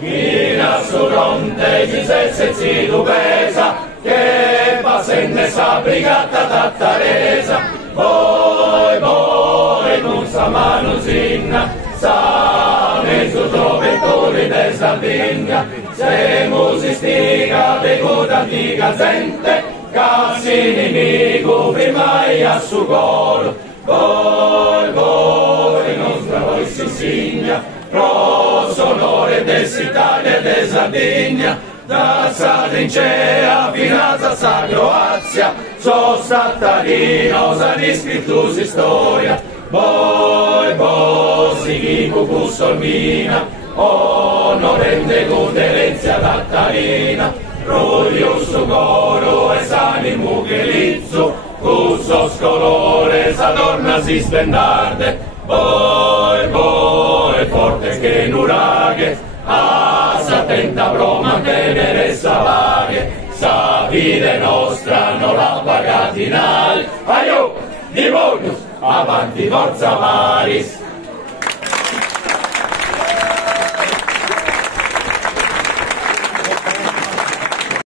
in su fronte Giuseppe Zidu pesa, che passenne sa brigata tattaresa, voi, non sa manusinna, sa mezzo gioventuri de Sardegna, se musistiga venuta antica gente, casi nemico firmai a su coro, voi, nostra voi si signa, pro sonore dell'Italia e de Sardegna, da Trincea fino a sa Croazia, so stata rinosa di scrittusi storia, voi, si Solmina, onorente con delezia tattarina, roglio su coro e s'animo che lizzo, cusso scolore s'adorna si spendarde, voi, forte che nuraghe, s'attenta pro mantenere sa vaghe, sa vita nostra non la pagatinale, aio, di bonus, avanti forza maris,